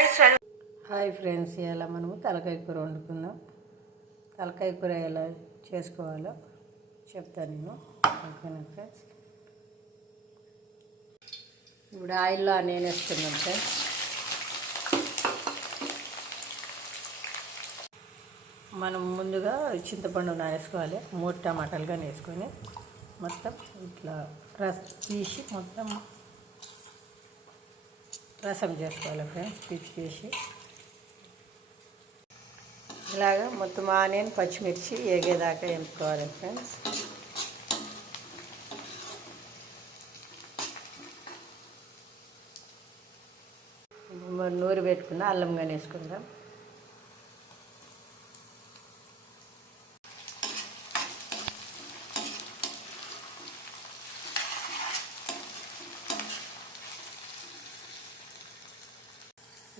Hi friends, ఇలా మనము తలకాయ కూర వండుకుందాం. తలకాయ కూర ఎలా చేసుకోవాలో చెప్తాను నేను. ఓకేనా ఫ్రెండ్స్? ఇప్పుడు ఆయిల్లో ఆనియన్ వేసుకుందాం ఫ్రెండ్స్. మనం ముందుగా చింతపండు నానేసుకోవాలి. 3 టమాటాలు కానీ వేసుకొని మొత్తం ఇట్లా తీసి మొత్తం రసం చేసుకోవాలి ఫ్రెండ్స్. తీసి ఇలాగా మొత్తం ఆనియన్ పచ్చిమిర్చి వేగేదాకా వేపుకోవాలి ఫ్రెండ్స్. నూరు పెట్టుకున్న అల్లం కానీ వేసుకుందాం.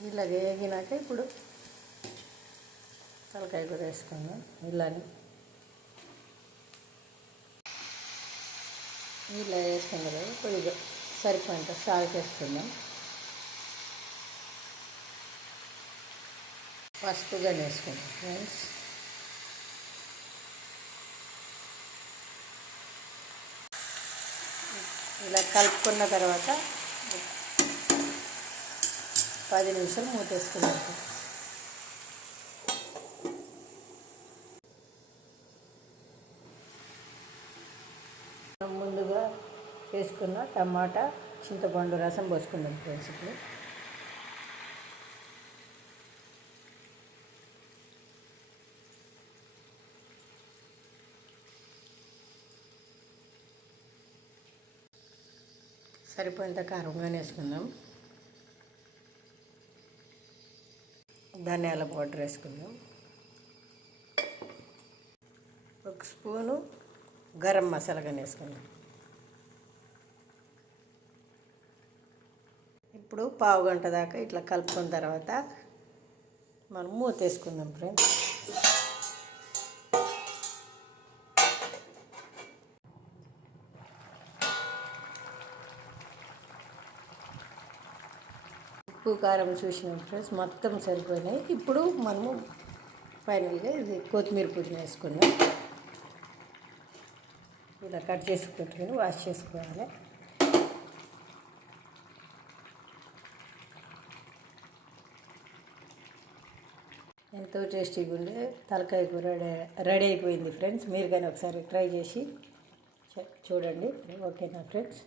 ఇలా వేగినాక ఇప్పుడు తలకాయ కూర వేసుకుందాం. ఇలాని ఇలా వేసుకున్న కదా కొద్దిగా సరిపోయినంత సాల్ట్ వేసుకుందాం. పసుపు కానీ వేసుకుందాం ఫ్రెండ్స్. ఇలా కలుపుకున్న తర్వాత 10 నిమిషాలు మూతేసుకున్నాం. ముందుగా వేసుకున్న టమాటా చింతపండు రసం పోసుకున్నాం ఫ్రెండ్స్. ఇప్పుడు సరిపోయేంత కారంగానే వేసుకుందాం. ధనియాల పౌడర్ వేసుకుందాం. 1 స్పూను గరం మసాలా కానీ వేసుకుందాం. ఇప్పుడు పావు గంట దాకా ఇట్లా కలుపుకున్న తర్వాత మనం మూత వేసుకుందాం ఫ్రెండ్స్. ఉప్పు కారం చూసినాం ఫ్రెండ్స్, మొత్తం సరిపోయినాయి. ఇప్పుడు మనము ఫైనల్గా ఇది కొత్తిమీర పుదీనా వేసుకుందాం. ఇలా కట్ చేసుకుంటుని వాష్ చేసుకోవాలి. ఎంతో టేస్టీగా ఉండే తలకాయ కూర రెడీ అయిపోయింది ఫ్రెండ్స్. మీరు కానీ ఒకసారి ట్రై చేసి చూడండి. ఓకేనా ఫ్రెండ్స్?